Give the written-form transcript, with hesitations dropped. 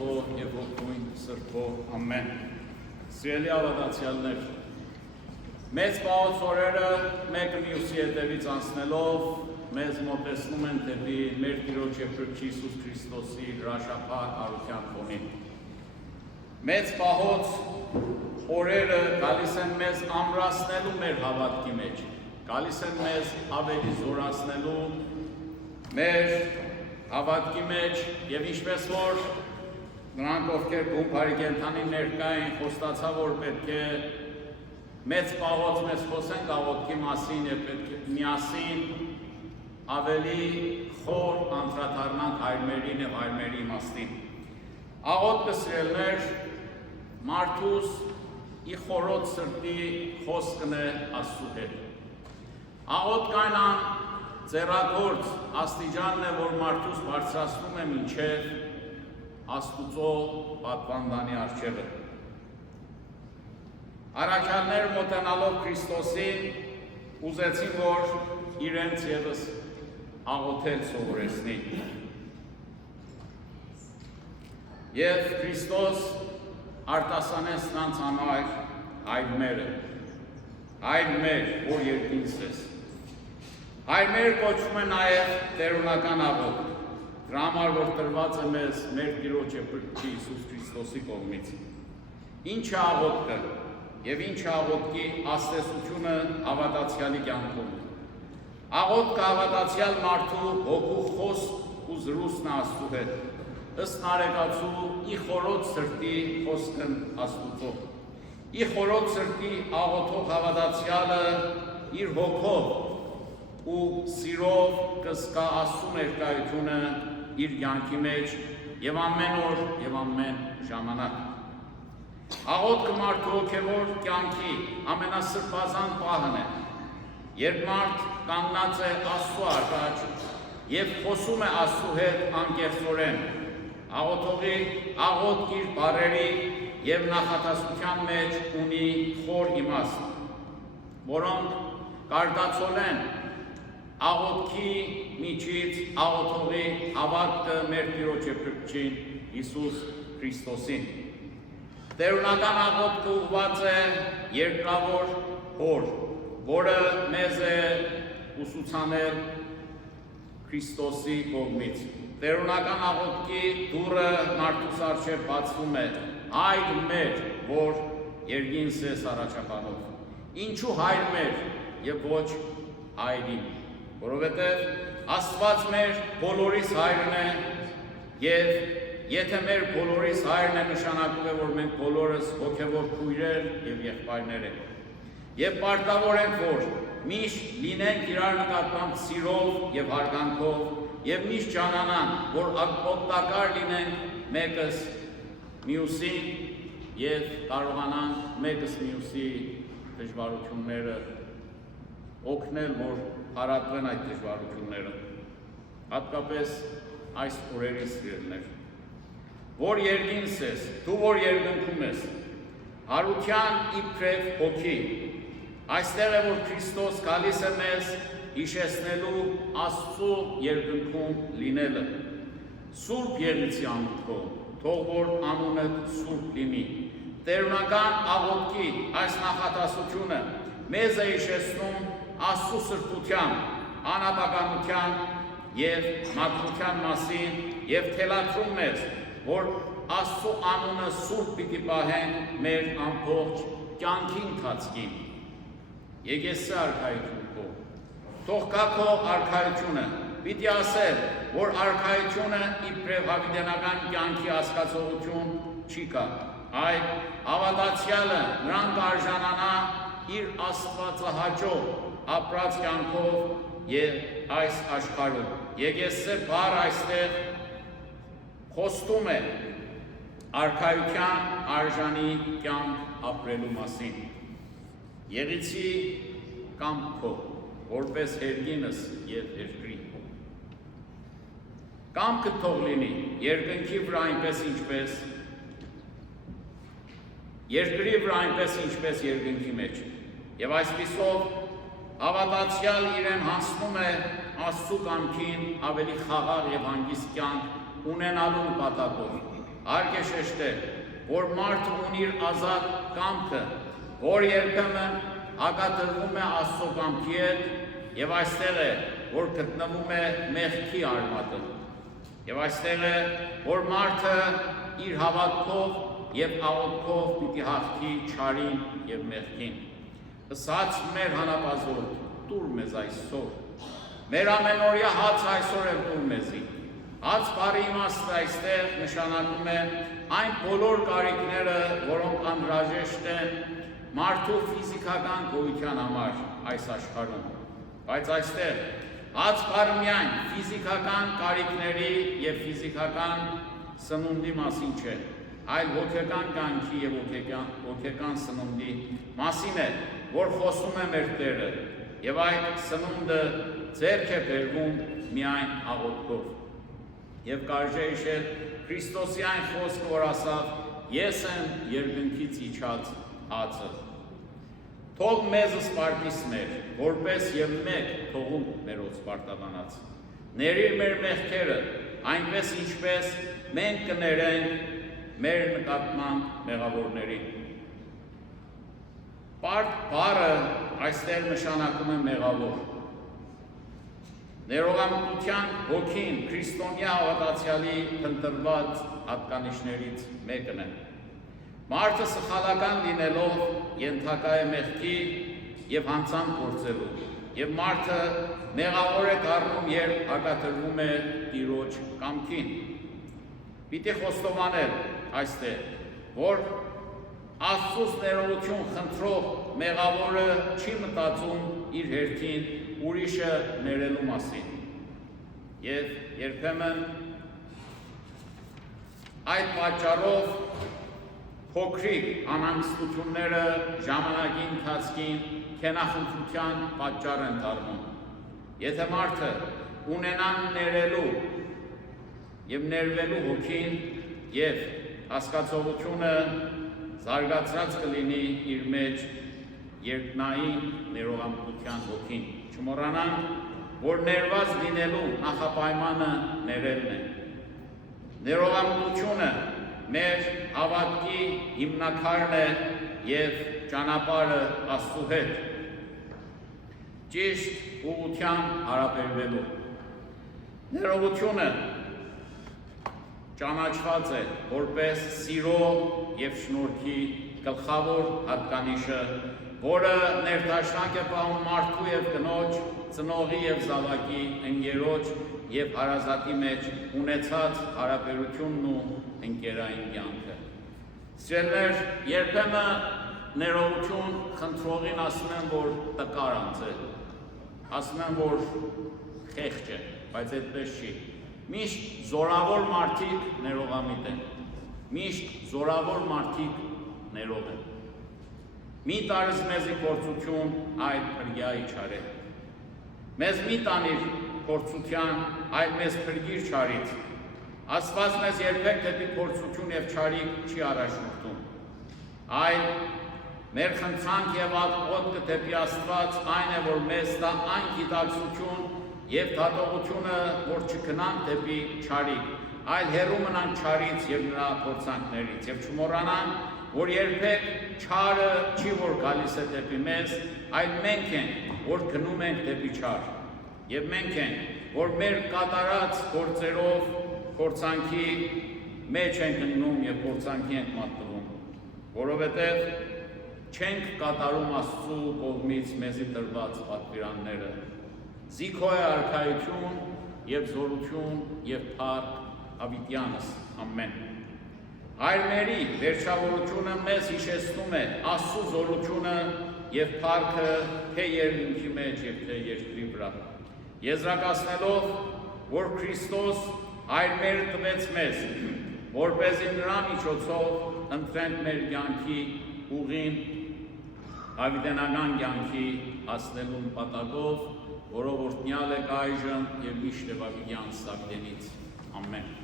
Հոգու և Հոգույն Սրբո, ամեն։ Սիրելի ավադացյալներ, մեծ պահոց օրերը մեկը մյուսի հետևից անցնելով մեզ մոտեցնում են դեպի մեր Տիրոջ և Փրկիչ Հիսուս Քրիստոսի հրաշափակ արության ֆոնին։ Մեծ պահոց օրերը գալիս են մեզ ամրացնելու մեր հավատքի մեջ, գալիս են մեզ ավելի զորացնելու մեր հավատքի մեջ և ինչպես որ նրանք ովքեր գումբարի կենդանի ներկա են խոստացա, որ պետք է մեծ պահոց մեզ խոսենք աղոթքի մասին և պետք է միասին ավելի խոր անդրադառնանք հայրմերին և հայրմերի իմաստին։ Աղոթքը սիրելիներ մարդուս ի խորոց սրտի խոսքն է Աստծու հետ։ Աղոթքայնան ձեռագործ աստիճանն է, որ մարդուս բարձրացնում է մինչև Աստուծո պատվանդանի առջևը։ Առաքյալները մոտենալով Քրիստոսին ուզեցին, որ իրենց ևս աղոթել սովորեցնի։ Եվ Քրիստոս արտասանեց նրանց համար հայր մերը, հայր մեր, որ երկինս ես։ Հայր մեր կոչվում է նաև տերունական աղոթք, դրա համար որ տրված է մեզ մեր Տիրոջ և Փրկիչ Հիսուս Քրիստոսի կողմից։ Ինչ է աղոթքը և ինչ է աղոթքի աստեցությունը հավատացյալի կյանքում։ Աղոթքը հավատացյալ մարդու հոգու խոսք ու զրույցն է Աստծու հետ, ըստ Նարեկացու ի խորոց սրտի խոսքն Աստուծո։ Ի խորոց սրտի աղոթող հավատացյալը իր հոգով ու սիրով կզգա Աստծու ներկայությունը իր կյանքի մեջ և ամեն օր և ամեն ժամանակ։ Աղոթքը մարդու հոգևոր կյանքի ամենասրբազան պահն է, երբ մարդ կանգնած է Աստծու առաջ և խոսում է Աստծու հետ անկեղծորեն, աղոթողի աղոթք իր բառերի և նախատեսության մեջ ունի խոր իմաստ, որոնք կարտացոլեն աղոթքի միջից աղոթողի հավատքը մեր Տիրոջ և Փրկիչ Հիսուս Քրիստոսին։ Տերունական աղոթքը ուղղված է երկրավոր Հոր, որը մեզ է ուսուցանել Քրիստոսի կողմից։ Տերունական աղոթքի դուռը մարդուս առջև բացվում է, հայր մեր, որ երկինս ես առաջապանող։ Ինչու հայր մեր և ոչ հայրին, որովհետև Աստված մեր բոլորիս հայրն է և եթե մեր բոլորիս հայրն է, նշանակում է, որ մենք բոլորս հոգևոր քույրեր և եղբայրներ ենք։ Եվ պարտավոր ենք, որ միշտ լինենք իրար նկատմամբ սիրով և հարգանքով և միշտ ճանանանք, որ օգտակար լինենք մեկս մյուսին և կարողանանք մեկս մյուսի դժվարությունները օգնել, որ հարատվեն այդ դժվարությունները։ Հատկապես այս օրերի սիրելիներ, որ երկինս ես, դու որ երկնքում ես, հարության իբրև հոգի, այստեղ է, որ Քրիստոս գալիս է մեզ հիշեցնելու Աստծու երկնքում լինելը, Սուրբ Եղիցի անունով, թող որ անունը Սուրբ լինի։ Տերունական աղոթքի այս նախատեսությունը մեզ է հիշեցնում Աստծու սրբության, անապականության և մաքրության մասին և թելադրում մեզ, որ Աստծու անունը սուրբ պիտի պահենք մեր ամբողջ կյանքի ընթացքին։ Եկեսցի արքայություն քո, թող գա քո արքայությունը, պիտի ասել, որ արքայությունը իբրև հավիտենական կյանքի հասկացողություն չի կա, այլ հավատացյալը նրան կարժանանա իր աստվածահաճո ապրած կյանքով և այս աշխարհում։ Եկեսցի բառ այստեղ խոստում է արքայության արժանի կյանք ապրելու մասին։ Եղիցի կամքո, որպես երկինս և երկրի։ Կամքը թող լինի երկնքի վրա այնպես ինչպես, երկրի վրա այնպես ինչպես երկնքի մեջ։ Եվ այսպիսով հավատացյալ իրեն հանձնում է Աստծու կամքին ավելի խաղաղ և հանգիստ կյանք ունենալու նպատակով, հարկ է շեշտել, որ մարդը ունի իր ազատ կամքը, որ երբեմն հակադրվում է Աստծո կամքի հետ, եւ այստեղ է, որ գտնվում է մեղքի արմատը։ Եվ այստեղ է, որ մարդը իր հավատքով եւ աղոթքով պիտի հաղթի չարին եւ մեղքին։ Ըսած մեր հանապազորդ, տուր մեզ այսօր։ Մեր ամենօրյա հաց այսօր է տուր մեզի։ Հաց բառի իմաստը այստեղ նշանակում է այն բոլոր կարիքները, որոնք անհրաժեշտ են մարդու ֆիզիկական գոյության համար այս աշխարհում։ Բայց այստեղ հաց բառը միայն ֆիզիկական կարիքների եւ ֆիզիկական սնունդի մասին չէ, այլ հոգեկան կյանքի եւ հոգեկան սնունդի մասին է, որ խոսում է մեր Տերը, եւ այդ սնունդը ձեռք է բերվում միայն աղոթքով։ Եվ կարժե հիշել Քրիստոսի այն խոսքը, որ ասավ. «Ես եմ երկնքից իջած հացը»։ Թող մեզ սպարտիս մեր, որպես եւ մեկ թողում մերոց սպարտականած։ Ներիր մեր մեղքերը, այնպես ինչպես մենք կներենք մեր նկատմամբ մեղավորներին։ Պարտ բառը այստեղ նշանակում է մեղավոր։ Ներողամտության հոգին քրիստոնյա հավատացյալի փնտրված հատկանիշներից մեկն է։ Մարդը սխալական լինելով ենթակա է մեղքի եւ հանցանք գործելու, եւ մարդը մեղավոր է դառնում, երբ հակադրվում է Տիրոջ կամքին։ Պիտի խոստովանել այստեղ, որ Աստծուց ներողություն խնդրող մեղավորը չի մտածում իր հերթին ուրիշը ներելու մասին։ Եվ երբեմն այդ պատճառով փոքրիկ անհանգստությունները ժամանակի ընթացքին քենախնդրության պատճառ են դառնում։ Եթե մարդը ունենան ներելու եւ ներվելու հոգին եւ հասկացողությունը զարգացած կլինի իր մեջ երկնային ներողամտության հոգին։ Չմոռանանք, որ ներված լինելու նախապայմանը ներելն է։ Ներողամտությունը մեր հավատքի հիմնաքարն է եւ ճանապարհը Աստծո հետ ճիշտ ուղղությամբ հարաբերվելու։ Ներողությունը ճանաչված է որպես սիրո եւ շնորհքի գլխավոր հատկանիշը, որը ներդաշնակ է պահում մարդու եւ կնոջ, ծնողի եւ զավակի, ընկերոջ եւ հարազատի մեջ ունեցած հարաբերությունն ու ընկերային կյանքը։ Սիրելիներ, երբեմն ներողություն խնդրողին ասում են, որ տկար անձ է, ասում են, որ խեղճ է, բայց այդպես չի։ Միշտ զորավոր մարդիկ ներողամիտ են, միշտ զորավոր մարդիկ ներող են։ Մի տարыз մեզի փորձություն այդ փրկիայի չարել։ Մեզ մի տանիր փորձության, այլ մեզ փրկիր չարից։ Աստված մեզ երբեք դեպի փորձություն եւ չարիք չի առաջնորդում։ Այլ մեր խնդրանք եւ ոտքը դեպի Աստված այն է, որ մեզ տա այն գիտակցություն եւ դատողությունը, որ չգնանք դեպի չարիք, այլ հեռու մնանք չարից եւ նրա փորձանքներից եւ չմոռանանք, որ երբեք չարը չի որ գալիս է դեպի մեզ, այլ մենք ենք, որ գնում ենք դեպի չար։ Եվ մենք ենք, որ մեր կատարած գործերով փորձանքի մեջ ենք ընկնում եւ փորձանքի ենք մատնվում, որովհետեւ չենք կատարում Աստծո կողմից մեզի տրված պատվիրանները։ Զիքո է արքայություն եւ զորություն եւ փառք Ավիտյանս, ամեն։ Հայրմերի վերջավորությունը մեզ հիշեցնում է Աստծո զորությունը եւ փառքը թե երկնքի մեջ եւ թե երկրի վրա։ Եզրակացնելով, որ Քրիստոս հայրմերը տվեց մեզ, որպեսզի նրա միջոցով ընտրենք մեր կյանքի ուղին հավիտենական կյանքի հասնելու նպատակով, որով օրհնյալ եք այժմ եւ միշտ Ավիտյան Սավդենից։ Ամեն։